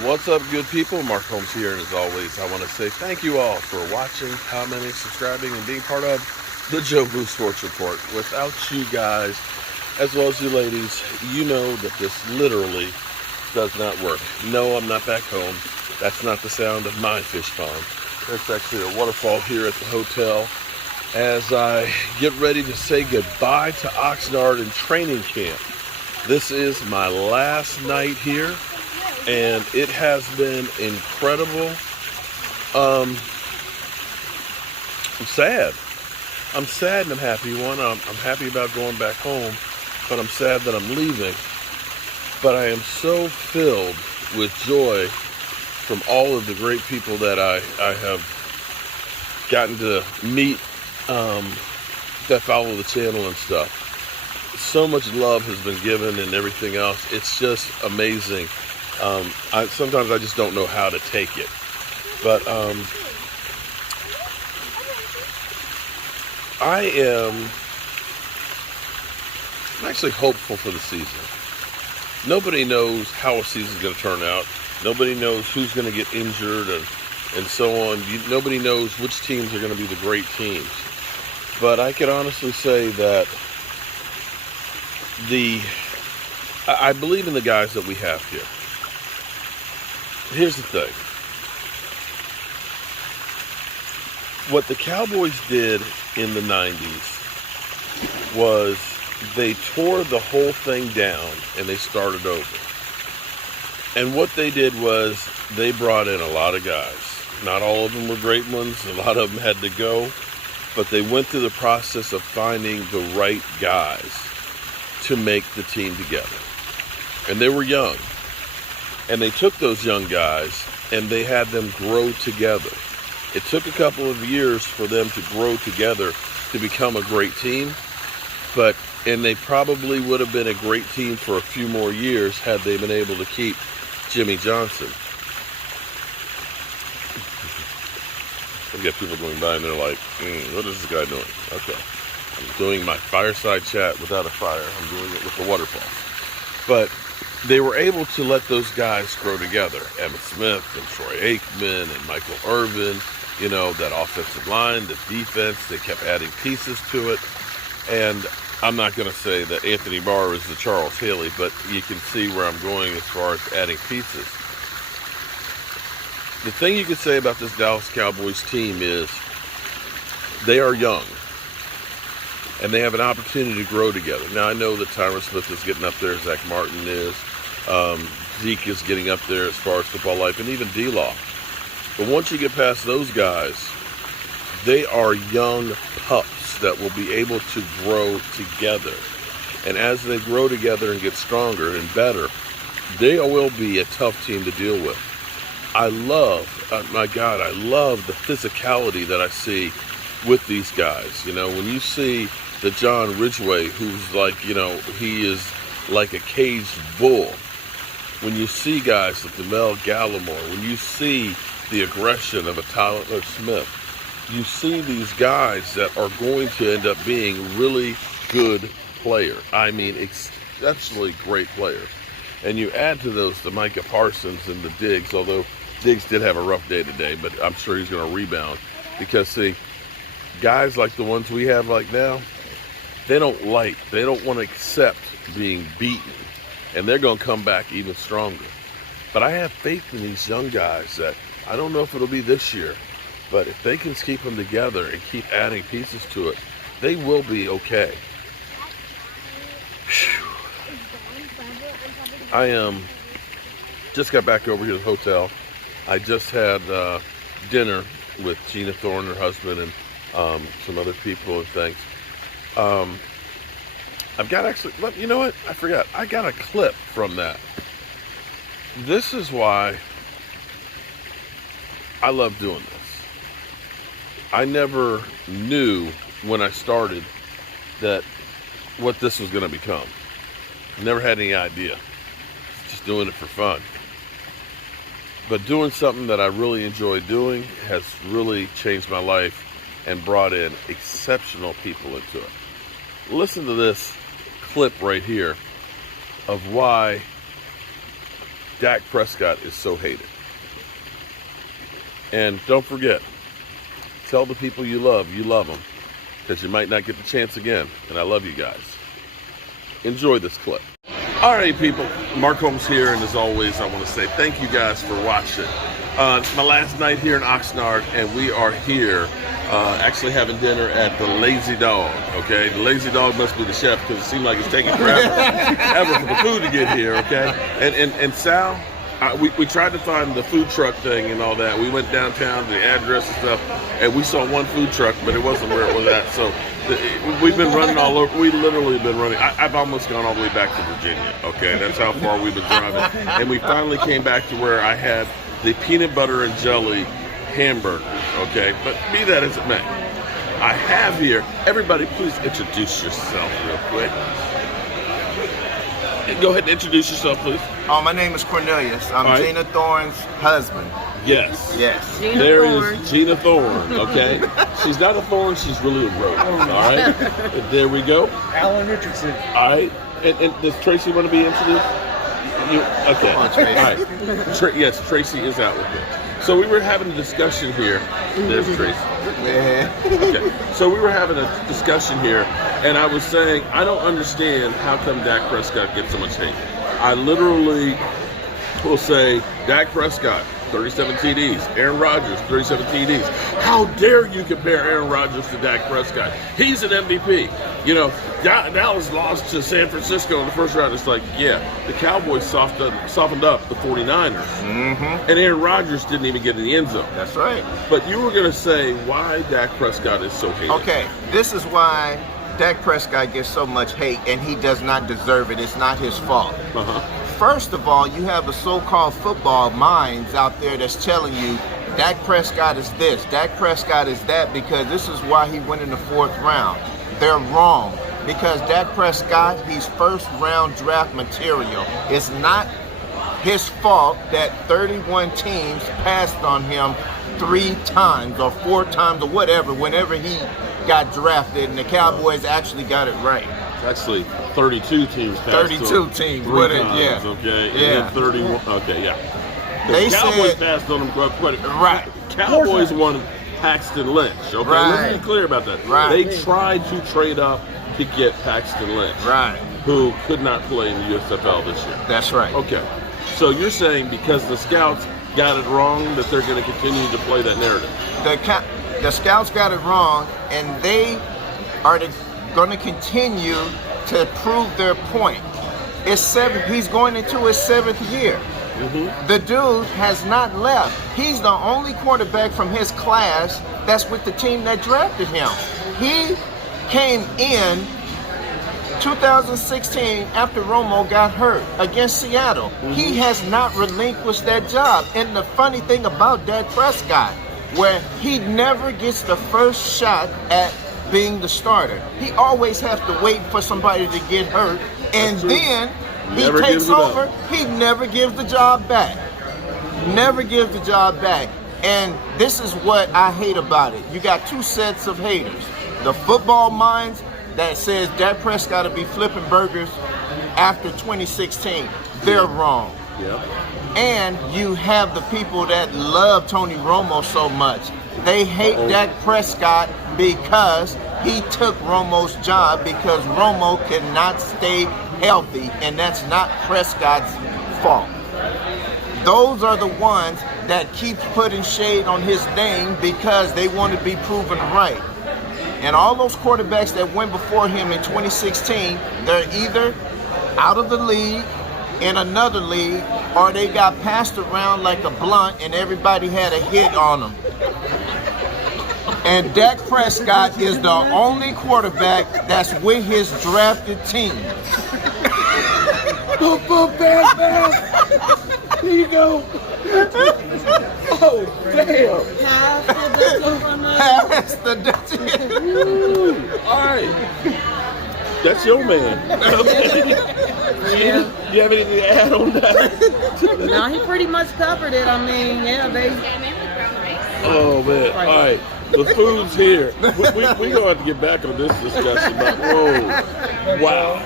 What's up, good people? Mark Holmes here, and as always, I want to say thank you all for watching, commenting, subscribing, and being part of the Joe Blue Sports Report. Without you guys, as well as you ladies, you know that this literally does not work. No, I'm not back home. That's not the sound of my fish pond. There's actually a waterfall here at the hotel as I get ready to say goodbye to Oxnard and training camp. This is my last night here, and it has been incredible. I'm sad. I'm sad and I'm happy. I'm happy about going back home, but I'm sad that I'm leaving. But I am so filled with joy from all of the great people that I have gotten to meet, that follow the channel and stuff. So much love has been given and everything else. It's just amazing. Sometimes I just don't know how to take it. But I'm actually hopeful for the season. Nobody knows how a season's going to turn out. Nobody knows who's going to get injured and so on. Nobody knows which teams are going to be the great teams. But I can honestly say that I believe in the guys that we have here. Here's the thing. What the Cowboys did in the 90s was they tore the whole thing down and they started over. And what they did was they brought in a lot of guys. Not all of them were great ones. A lot of them had to go. But they went through the process of finding the right guys to make the team together. And they were young. And they took those young guys and they had them grow together. It took a couple of years for them to grow together to become a great team. And they probably would have been a great team for a few more years had they been able to keep Jimmy Johnson. I've got people going by and they're like, what is this guy doing? Okay. I'm doing my fireside chat without a fire. I'm doing it with the waterfall. But they were able to let those guys grow together. Emmitt Smith and Troy Aikman and Michael Irvin, that offensive line, the defense, they kept adding pieces to it. And I'm not going to say that Anthony Barr is the Charles Haley, but you can see where I'm going as far as adding pieces. The thing you could say about this Dallas Cowboys team is they are young. And they have an opportunity to grow together. Now, I know that Tyron Smith is getting up there, Zach Martin is. Zeke is getting up there as far as football life, and even D-Law. But once you get past those guys, they are young pups that will be able to grow together. And as they grow together and get stronger and better, they will be a tough team to deal with. I love the physicality that I see with these guys. When you see the John Ridgway, who's like, he is like a caged bull. When you see guys like Demel Gallimore, when you see the aggression of a Tyler Smith, you see these guys that are going to end up being really good players. I mean, exceptionally great players. And you add to those the Micah Parsons and the Diggs, although Diggs did have a rough day today, but I'm sure he's going to rebound. Because, see, guys like the ones we have like now, they don't want to accept being beaten, and they're going to come back even stronger. But I have faith in these young guys that I don't know if it'll be this year, but if they can keep them together and keep adding pieces to it, they will be okay. Whew. I just got back over here to the hotel. I just had dinner with Gina Thorne, her husband, and some other people and things. I've got you know what? I forgot. I got a clip from that. This is why I love doing this. I never knew when I started that what this was going to become. Never had any idea. Just doing it for fun. But doing something that I really enjoy doing has really changed my life and brought in exceptional people into it. Listen to this clip right here of why Dak Prescott is so hated. And don't forget, tell the people you love them, because you might not get the chance again. And I love you guys. Enjoy this clip. All right, people. Mark Holmes here, and as always, I want to say thank you guys for watching. It's my last night here in Oxnard, and we are here actually having dinner at the Lazy Dog, okay? The Lazy Dog must be the chef, because it seems like it's taking forever ever for the food to get here, okay? And Sal, we tried to find the food truck thing and all that. We went downtown to the address and stuff, and we saw one food truck, but it wasn't where it was at. So we've been running all over. We literally been running. I've almost gone all the way back to Virginia, okay? That's how far we've been driving. And we finally came back to where I had the peanut butter and jelly hamburgers, okay? But be that as it may, I have here, everybody please introduce yourself real quick. Go ahead and introduce yourself, please. My name is Cornelius. I'm Gina Thorne's husband. Yes. Yes. Gina there Thorne. Is Gina Thorne, okay? She's not a thorn, she's really a rose, all right? There we go. Alan Richardson. All right. And does Tracy want to be introduced? Okay. Come on, Tracy. All right. Yes, Tracy is out with me. So we were having a discussion here. There's Tracy. Yeah. Okay. So we were having a discussion here, and I was saying, I don't understand how come Dak Prescott gets so much hate. I literally will say, Dak Prescott, 37 TDs. Aaron Rodgers, 37 TDs. How dare you compare Aaron Rodgers to Dak Prescott? He's an MVP. You know, Dallas lost to San Francisco in the first round. It's like, yeah, the Cowboys softened up the 49ers. Mm-hmm. And Aaron Rodgers didn't even get in the end zone. That's right. But you were going to say why Dak Prescott is so hated. Okay, this is why Dak Prescott gets so much hate, and he does not deserve it. It's not his fault. Uh-huh. First of all, you have the so-called football minds out there that's telling you Dak Prescott is this, Dak Prescott is that, because this is why he went in the 4th round. They're wrong, because Dak Prescott, he's first-round draft material. It's not his fault that 31 teams passed on him 3 times or 4 times or whatever whenever he got drafted, and the Cowboys actually got it right. Actually, 32 teams passed. 32 teams, what it? Yeah. Okay. Yeah. And 31. Okay. Yeah. They the Cowboys said, passed on them quite. Right. Cowboys won Paxton Lynch. Okay. Right. Let's be clear about that. Right. They tried to trade up to get Paxton Lynch. Right. Who could not play in the USFL this year. That's right. Okay. So you're saying because the scouts got it wrong that they're going to continue to play that narrative? The scouts got it wrong, and they are going to continue to prove their point. He's going into his 7th year. Mm-hmm. The dude has not left. He's the only quarterback from his class that's with the team that drafted him. He came in 2016 after Romo got hurt against Seattle. Mm-hmm. He has not relinquished that job. And the funny thing about Dak Prescott, where he never gets the first shot at being the starter. He always has to wait for somebody to get hurt, and then he takes over. He never gives the job back. Never gives the job back. And this is what I hate about it. You got 2 sets of haters. The football minds that says Dak Prescott will be flipping burgers after 2016. They're wrong. Yeah. And you have the people that love Tony Romo so much. They hate Dak Prescott because he took Romo's job, because Romo could not stay healthy, and that's not Prescott's fault. Those are the ones that keep putting shade on his name because they want to be proven right. And all those quarterbacks that went before him in 2016, they're either out of the league, in another league, or they got passed around like a blunt and everybody had a hit on them. And Dak Prescott is the only quarterback that's with his drafted team. Boom, boom, bam, bam. Here you go. Oh, damn. Pass the Dutch. All right. That's your man. Yeah. You have anything to add on that? No, he pretty much covered it. I mean, yeah, they. Oh, man. All right. The food's here. We're going to have to get back on this discussion, but whoa. Wow.